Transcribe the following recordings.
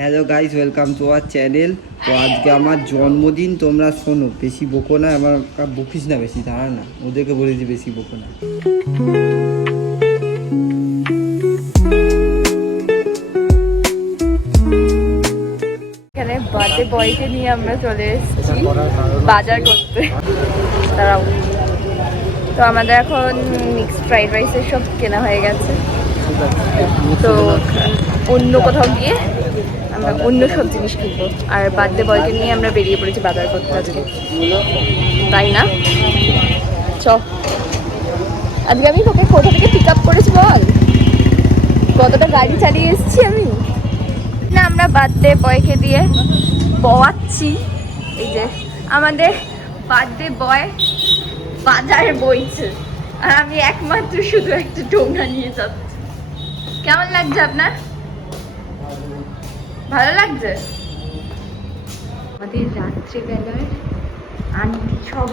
Hello guys, welcome to our channel. তো আজকে আমার জন্মদিন, তোমরা শোনো, বেশি বকো না, আমার বকিস না বেশি, দাঁড়া না, ওদেরকে বলেছি বেশি বকো না। এখানে বার্থডে বয়কে নিয়ে আমরা চলে এসেছি বাজার করতে। তারাও তো আমাদের এখন মিক্সড ফ্রাইড রাইসের সব কেনা হয়ে গেছে, তো অন্য কোথাও গিয়ে আমরা অন্য সব জিনিস কিনবো। আর বার্থডে বয়কে নিয়ে আমরা বেরিয়ে পড়েছি বাজার করতে আজকে, তাই না? চ আজকে আমি তোকে কোথা থেকে পিক আপ করেছি বল, কতটা গাড়ি চালিয়ে এসেছি আমি না। আমরা বার্থডে বয়কে দিয়ে বয়াচ্ছি, এই যে আমাদের বার্থডে বয় বাজারে বইছে আর আমি একমাত্র শুধু একটা টোঙা নিয়ে যাচ্ছি। কেমন লাগছে আপনার? ভালো লাগছে? আমাদের রাত্রিবেলার আন্টি সব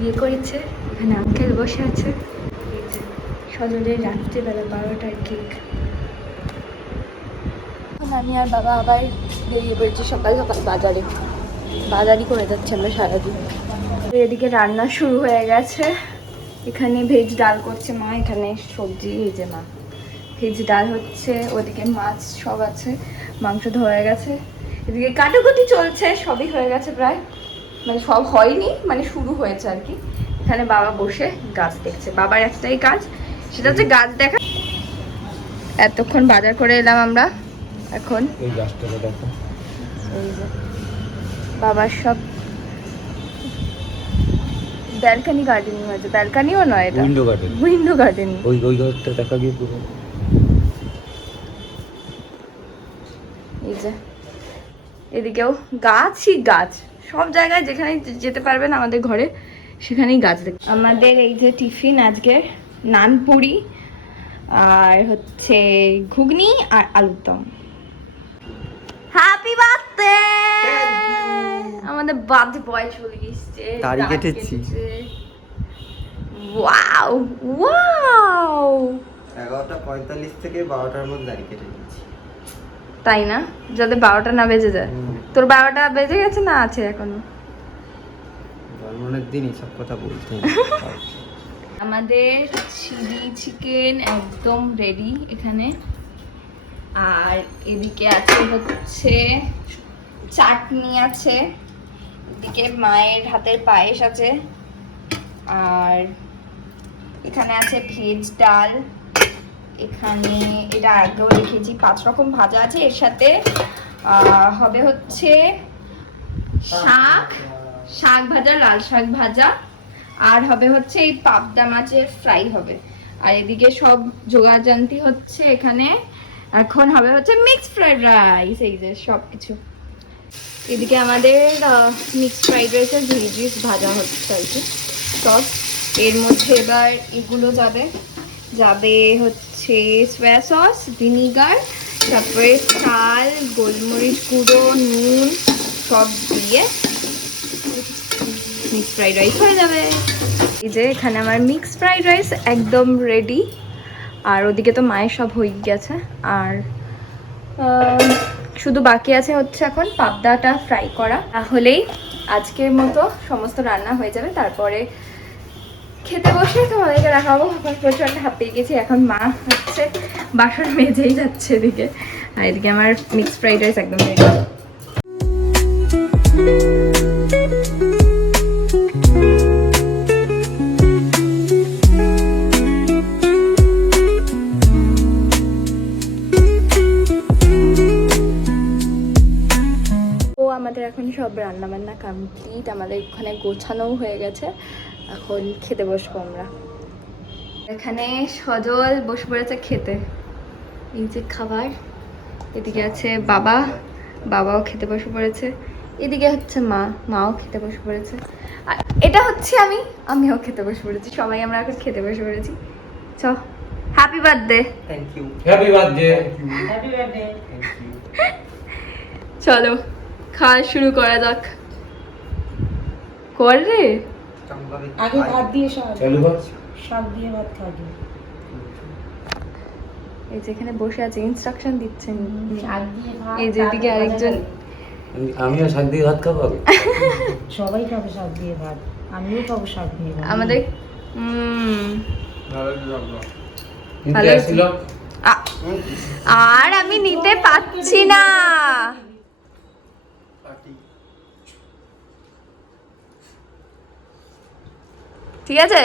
ইয়ে করেছে, এখানে আঙ্কেল বসে আছে, এই যে সজলের রাত্রিবেলা 12টার কেক। আমি আর বাবা আবার বেরিয়ে পড়েছি সকাল সকাল বাজারই করে যাচ্ছি আমরা সারাদিন। এদিকে রান্না শুরু হয়ে গেছে, এখানে ভেজ ডাল করছে মা, এখানে সবজি, এই যে মা ভেজ ডাল হচ্ছে, ওদিকে মাছ সব আছে, মাংস ধোয়া গেছে, এদিকে কাটাকুটি চলছে, সবই হয়ে গেছে প্রায়, মানে সব হয়নি, মানে শুরু হয়েছে আর কি। এখানে বাবা বসে গাছ দেখছে, বাবার একটাই কাজ, সেটা হচ্ছে গাছ দেখা। এতক্ষণ বাজার করে এলাম আমরা, এখন এই গাছটাকে দেখো, এই যে বাবার সব ব্যালকানি গার্ডেনিং আছে, ব্যালকানিও নয় এটা, উইন্ডো গার্ডেনিং। ওই ঘরটা দেখা গিয়ে পুরো এই যে এদিকেও গাছই গাছ, সব জায়গায় যেখানে যেতে পারবেন আমাদের ঘরে সেখানেই গাছ দেখ। আমাদের এই যে টিফিন আজকে নানপুরি আর হচ্ছে ঘুগনি আর আলুর দম। Happy birthday! আমাদের বার্থডে বয় চলে এসেছে, তারিখ কেটেছি। ওয়াও ওয়াও, 11:45 থেকে 12টার মধ্যে তারিখ কেটে দিচ্ছি, তাই না? যাতে 12টা না বেজে যায়। তোর 12টা বেজে গেছে না আছে এখনো? জন্মদিনের দিনই সব কথা বলতে আমাদের চিলি চিকেন একদম রেডি এখানে, আর এদিকে আছে হচ্ছে চাটনি আছে, এদিকে মায়ের হাতের পায়েস আছে, আর এখানে আছে ভেজ ডাল, এখানে এটা আগেও রেখেছি 5 রকম ভাজা আছে, এর সাথে হবে হচ্ছে শাক ভাজা, লাল শাক ভাজা, আর হবে হচ্ছে এই পাবদা মাছের ফ্রাই হবে। আর এদিকে সব জোগাড়জান্তি হচ্ছে, এখানে এখন হবে হচ্ছে মিক্সড ফ্রাইড রাইস, এই যে সব কিছু। এদিকে আমাদের মিক্সড ফ্রাইড রাইসের ভেজিস ভাজা হচ্ছে আর কি সব। এর মধ্যে এবার এগুলো যাবে হচ্ছে সয়া সস, ভিনিগার, তারপরে চাল, গোলমরিচ গুঁড়ো, নুন সব দিয়ে মিক্সড ফ্রাইড রাইস হয়ে যাবে। এই যে এখানে আমার মিক্সড ফ্রাইড রাইস একদম রেডি, আর ওদিকে তো মায়ের সব হয়ে গেছে, আর শুধু বাকি আছে হচ্ছে এখন পাবদাটা ফ্রাই করা, তাহলেই আজকের মতো সমস্ত রান্না হয়ে যাবে। তারপরে খেতে বসে তোমাদেরকে দেখাবো। এখন প্রচণ্ড হাঁপিয়ে গেছি, এখন মা হচ্ছে বাসন মেজেই যাচ্ছে এদিকে, আর এদিকে আমার মিক্সড ফ্রাইড রাইস একদম রেডি। আমাদের এখন সব রান্না বান্না কমপ্লিট, আমাদের ওখানে গোছানোও হয়ে গেছে, এখন খেতে বসবো আমরা। এখানে সজল বসে পড়েছে খেতে, এই যে খাবার, এদিকে আছে বাবাও খেতে বসে পড়েছে, এদিকে হচ্ছে মাও খেতে বসে পড়েছে, আর এটা হচ্ছে আমিও খেতে বসে পড়েছি, সবাই আমরা এখন খেতে বসে পড়েছি। চ happy birthday. Thank you. Happy birthday. Happy birthday. Thank you. চলো খাওয়া শুরু করা যাক। কর রে, আগে ভাত দিয়ে শাক, চলো শাক দিয়ে ভাত খাবি। এই যে এখানে বসে আছে, ইনস্ট্রাকশন দিচ্ছেন। শাক দিয়ে ভাত, এই যে এদিকে তারপরে আরেকজন, আমিও শাক দিয়ে ভাত খাবো। সবাই খাবে শাক দিয়ে ভাত, আমিও খাবো শাক দিয়ে ভাত। আমাদের নিতে ভালো আসছিল। আর আমি নিতে পাচ্ছি না। ঠিক আছে,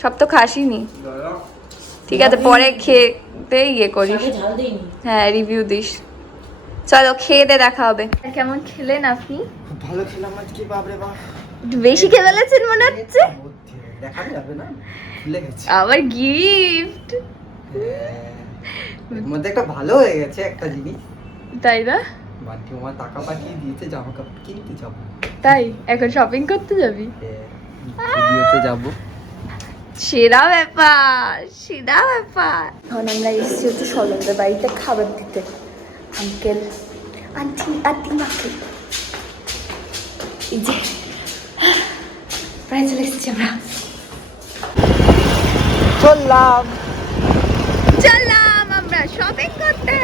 সব তো খাসিনি। ঠিক আছে, পরে খেতে ইয়ে করিস, শাকে ঝাল দিইনি। হ্যাঁ রিভিউ দিস। চলো খেয়ে দে, দেখা হবে। কেমন খেলেন আপনি? খুব ভালো খেলাম আজকে, বাপরে বাপ। একটু বেশি খেয়ে ফেলেছেন মনে হচ্ছে। দেখা যাবে না, ভুলে গেছি। আবার গিফট, এর মধ্যে একটা ভালো হয়ে গেছে একটা জিনিস, তাই না? বাড়ি আমার টাকা পাঠিয়ে দিয়েছে জামা কাপড় কিনতে যাবো। তাই এখন শপিং করতে যাবি? ভিডিওতে যাবো। সেরা ব্যাপার, সেরা ব্যাপার। এখন আমরা এসেছি হচ্ছে সলন্দের বাড়িতে খাবার দিতে, আঙ্কেল আন্টি আন্টিমাকে। এই যে প্রায় চলে এসেছি আমরা, চললাম আমরা শপিং করতে।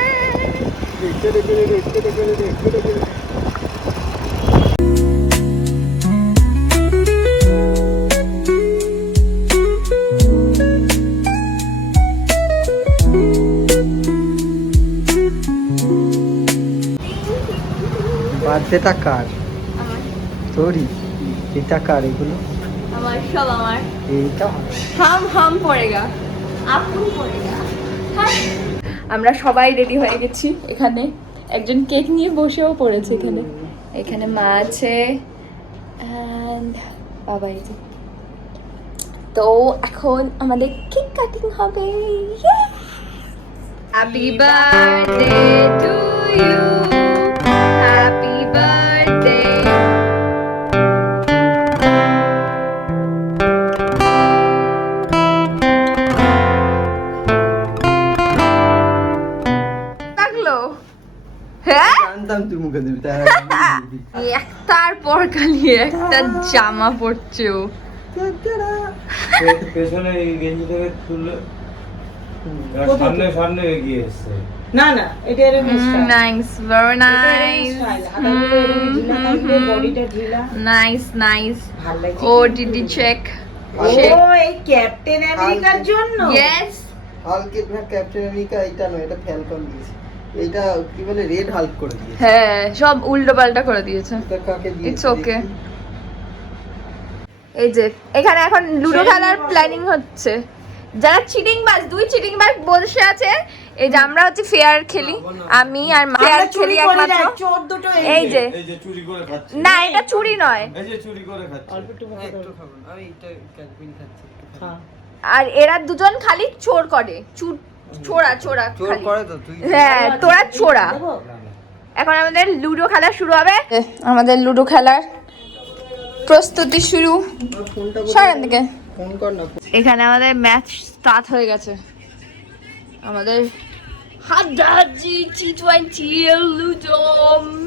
বার্থডেটা কার? আমার তোরই? এটা কার এগুলো? আমার সব আমার। এইটা হাম হাম পড়েগা, আপু পড়েগা। আমরা সবাই রেডি হয়ে গেছি, এখানে একজন কেক নিয়ে বসেও পড়েছে। এখানে এখানে মা আছে and বাবা। এই যে, তো এখন আমাদের কেক কাটিং হবে। Happy birthday to you, happy birthday. লাগলো? হ্যাঁ, জানতাম তুই মুখে দিবি, তাই একটার পর খালি একটা জামা পরছে ও। পেছনে এই গেঞ্জি থেকে তুললে সামনে সামনে এগিয়ে এসছে। না না, এটা এরকম স্টাইল। নাইস, ভেরি নাইস, হাতাগুলো এরকম ঢিলা থাকবে, বডিটা ঢিলা। Nice nice. ভাল লাগছে। ও ডিডি চেক। ও এই ক্যাপ্টেন আমেরিকার জন্য। ইয়েস, হালকে ক্যাপ্টেন আমেরিকা এটা নয়, এটা ফ্যালকন দিয়েছে। এইটা কি বলে, রেড হাল্ক করে দিয়েছে। হ্যাঁ সব উল্টো পাল্টা করে দিয়েছে। এটা কাকে দিয়েছে? It's okay. এই যে এখানে এখন লুডো খেলার প্ল্যানিং হচ্ছে। যারা চিটিং বাজ, দুই চিটিং বাজ বসে আছে। এই যে আমরা হচ্ছে ফেয়ার খেলি, আমি আর মা ফেয়ার খেলি একমাত্র। চোর দুটো এই যে, এই যে চুরি করে খাচ্ছে। না এটা চুরি নয়, এই যে চুরি করে খাচ্ছে। অল্প একটু ভাত একটু খাবো না, আমি এটা ক্যালভিন খাচ্ছি। খা। আর এরা দুজন খালি চোর করে, চোরা চোরা চোর খালি। করে তো তুই? হ্যাঁ তোরা চোরা। দেবো? এখন আমাদের লুডো খেলা শুরু হবে। আমাদের লুডো খেলার প্রস্তুতি শুরু। ফোনটা সারান দিকে ফোন কর না। এখানে আমাদের ম্যাচ স্টার্ট হয়ে গেছে। আমাদের হাড্ডাহাড্ডি টি20 লুডো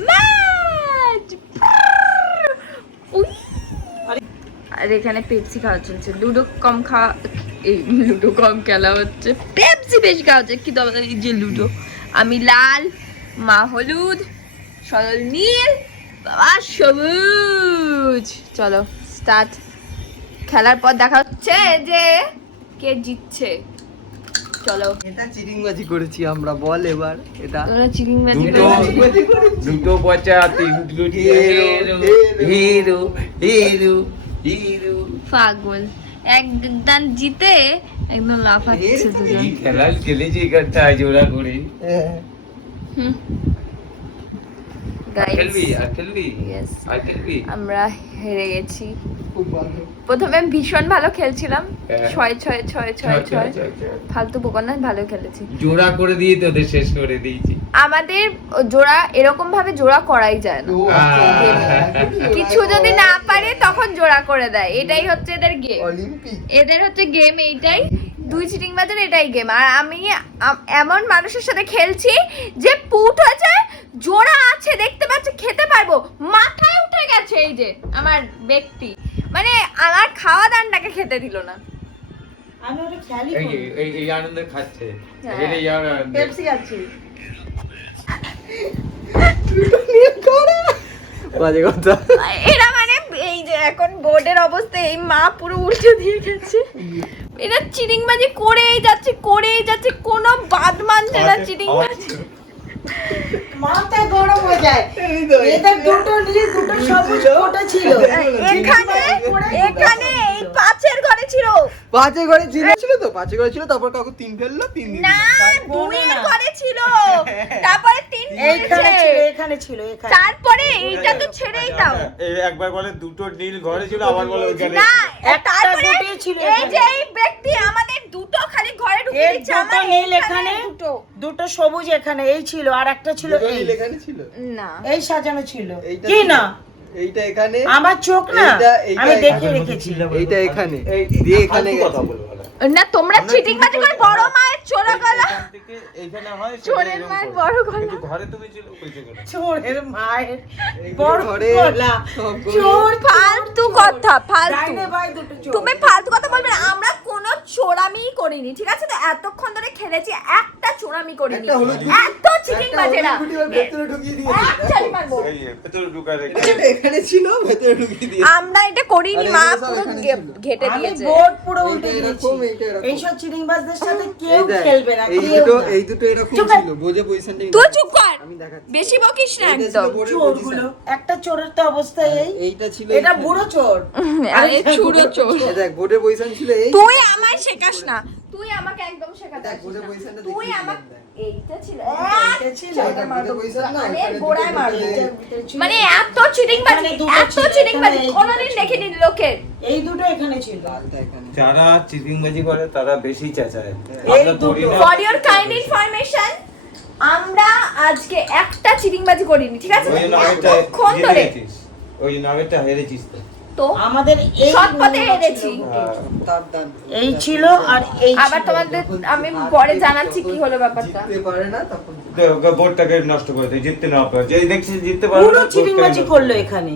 ম্যাচ। আর এখানে পেপসি খাওয়া চলছে, লুডো কম খাওয়া, এই লুডো কম খেলা হচ্ছে, পেপসি বেশি খাওয়া হচ্ছে। কিন্তু আমাদের এই যে লুডো, আমি লাল, মা হলুদ, সরল নীল, বাবা সবুজ। চলো স্টার্ট। খেলার পর দেখা হচ্ছে যে কে জিতছে। চলো। এটা চিটিংবাজি করেছি আমরা, বল এবার এটা। তোমরা চিটিং বাজি দুটো পচা তিনটে হিরো হিরো হিরো হিরো। পাগল, একদম জিতে একদম লাফাচ্ছে দুজন। এই খেলা খেলেছি এখানটা জোড়া করে। হুম। Guys, খেলবি আর খেলবি yes, আর খেলবি। আমরা হেরে গেছি। খুব ভালো। প্রথমে ভীষণ ভালো খেলছিলাম, হ্যাঁ। 6-6 ফালতু বোকা না, ভালো খেলেছি। জোড়া করে দিয়ে তোদের শেষ করে দিয়েছি। আমাদের জোড়া এরকম ভাবে জোড়া করাই যায় না। ও, আচ্ছা। কিছু যদি না পারে তখন জোড়া করে দেয়, এটাই হচ্ছে এদের গেম। অলিম্পিক। এদের হচ্ছে গেম এইটাই, দুই চিটিং বাজের এটাই গেম। আর আমি এমন মানুষের সাথে খেলছি যে পুট হয়েছে, জোড়া আছে দেখতে পাচ্ছি, খেতে পারবো, মাথায় উঠে গেছে এই যে আমার ব্যক্তি, মানে আমার খাওয়া দানটাকে খেতে দিল না। আমি ওটা খেয়ালই এই করি এই এই আনন্দে খাচ্ছে হ্যাঁ। এই আনন্দে পেপসি খাচ্ছি বাজে কথা। এরা মানে এই যে এখন বোর্ডের অবস্থা এই মা পুরো উল্টে দিয়ে গেছে এরা চিটিংবাজি করেই যাচ্ছে কোনো বাদ মানছে না চিটিংবাজি মাথা গরম হয়ে যায় এটা দুটো নীল দুটো সবুজ ফোঁটা ছিল এখানে এই পাঁচের ঘরে ছিল পাঁচে ঘরে ছিল তো, পাঁচে ঘরে ছিল, তারপর কাকু 3 ফেললো, 3 দিন না দুইয়ের ঘরে ছিল তারপরে তিন এইখানে ফেলেছে। ছিল এখানে ছিল এখানে তারপরে এইটা তো ছেড়েই দাও এই একবার বলে দুটো নীল ঘরে ছিল আবার বলে ওখানে না একটা তারপরে গুটিই ছিল এই এখানে। যে এই ব্যক্তি আমাদের দুটো খালি ঘরে ঢুকে এর দিচ্ছে দুটো আমার নীল এখানে এখানে দুটো দুটো সবুজ এখানে এই ছিল আর একটা ছিল দুটো এই নীল এখানে ছিল, না এই সাজানো ছিল এইটা কি ছিল। না এইটা এখানে, আমার চোখ না এইটা আমি দেখে এখানে। রেখেছি এইটা এখানে, দিয়ে এখানে কথা গেছে। বলবো না না তোমরা চিটিংবাজি করে বড় মায়ের চোরা গলা এখান থেকে এইখানে হয় সেটা চোরের এরকম মায়ের করে। বড় গলা। কিন্তু ঘরে তুমি ছিল কইছো কেন চোরের মায়ের এইগুলো বড় ঘরে গলা সব গরু। চোর ফালতু কথা ফালতু ডাইনে বাই দুটো চোর তুমি ফালতু কথা বলবে না আমরা কোনো চোরামি করিনি ঠিক আছে তো এতক্ষণ ধরে খেলেছি একটা চোরামি করিনি একটা হলুদ গুটি- এত চিটিং বাজে না একটা হলুদ গুটি ওর ভেতরে ঢুকিয়ে দিয়েছে। একচালি মারবো এই ভেতরে ঢুকা রেখে এটা এখানে ছিল, ভেতরে ঢুকিয়ে দিয়েছে। আমরা এটা করিনি আরে মা এগুলো সব পুরো এখানে ঘে- ছিল। ঘেটে আমি দিয়েছে বোর্ড পুরো উল্টে এইটা দিয়েছি এরকম, এইটা এরকম। এইসব চিটিংবাজদের সাথে এই কেউ দেখ, খেলবে না এই কেউ দুটো না। এই দুটো এরকম চুপ কর। ছিল, বোঝে পজিশনটা। তুই চুপ কর আমি দেখাচ্ছি। বেশি বকিস না এইটা ছিল একদম বোর্ডের চোরগুলো position। একটা চোরের তো অবস্থা এই এইটা ছিল এটা এখানে। বুড়ো চোর আরে ছুড়ো চোর এই দেখ বোর্ডের পজিশন ছিল এই। তুই আমায় শেখাস না তুই আমাকে একদম শেখাতে দেখ, আসিস বোঝে না। পজিশনটা তুই দেখিয়ে আমাকে দিলাম, এইটা ছিল এইটা ছিল, চারটা এটা মারবো। বোঝে পজিশন না, মানে এখানে গোড়ায় দুটো মারবো। বোঝে- মানে এত চিটিং বাজি এখানে দুটো এত ছিল, চিটিং বাজি এখানে এই কোনোদিন দুটো দেখিনি ছিল। লোকের এই দুটো এখানে ছিল লালটা এখানে। যারা চিটিংবাজি করে তারা বেশি চেঁচায় এই আমরা করি দুটো। না ফর ইওর কাইন্ড ইনফরমেশন আমরা আজকে একটা চিটিংবাজি করিনি ঠিক আছে ওই জন্য আগেরটা এতক্ষণ জিতে ধরে গেছিস ওই জন্য আগেরটা হেরেছিস তো তো আমাদের এই সৎ পথে ছিল হেরেছি। দুটো। হ্যাঁ। তার দান। এই ছিল আর এই আবার ছিল। তোমাদের আমি পরে জানাচ্ছি কি হলো ব্যাপারটা জিততে পারে না তখন তো বোর্ডটাকে নষ্ট করে দেয় জিততে না পারে যে দেখছিস জিততে পারে পুরো না, চিটিংবাজি বোর্ডটাকে নষ্ট করলো করে। এখানে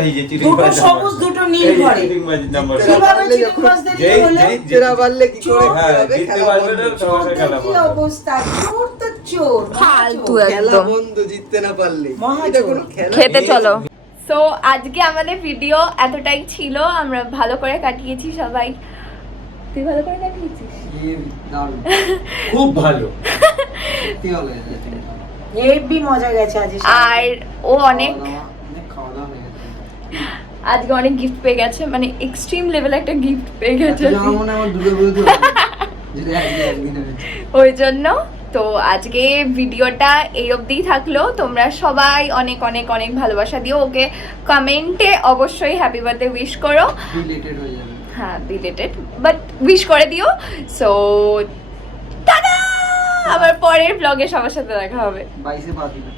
এই যে দুটো চিটিংবাজি সবুজ দুটো নীল ঘরে চিটিংবাজি নাম্বার কিভাবে চিটিংবাজদের যেই- ইয়ে হলো? যেই- জিততে না পারলে কি করে হ্যাঁ, হবে? জিততে খেলা পারবে বন্ধ। না, সবার সাথে খেলা কি বন্ধ। অবস্থা চোর তো চোর ফালতু খেলা একদম বন্ধ, জিততে না পারলে। মহা এটা চোর। কোনো খেলা খেতে নেই। চলো সো আজকে আমাদের ভিডিও এতটাই ছিল আমরা ভালো করে কাটিয়েছি সবাই তুই ভালো করে কাটিয়েছিস ইয়ে, দারুণ। খুব ভালো সত্যি ভালো হয়েছে। হেভি মজা গেছে আজ আর ও অনেক অনেক খাওয়া দাওয়া হয়ে গেছে। আজকে অনেক গিফট পেয়ে গেছে মানে এক্সট্রিম লেভেল একটা গিফট পেয়ে গেছে আজকে আমার মনে হয় আমার দুটো বন্ধু হবে। যদি একদিনে হয়েছে। ওই জন্য তো আজকে ভিডিওটা এই অবধিই থাকলো তোমরা সবাই অনেক অনেক অনেক ভালোবাসা দিও ওকে কমেন্টে অবশ্যই হ্যাপি বার্থডে উইশ করো Related হয়ে যাবে। হ্যাঁ রিলেটেড বাট উইশ করে দিও সো টাটা আবার পরের ব্লগে সবার সাথে দেখা হবে 22-এ পা দিবে।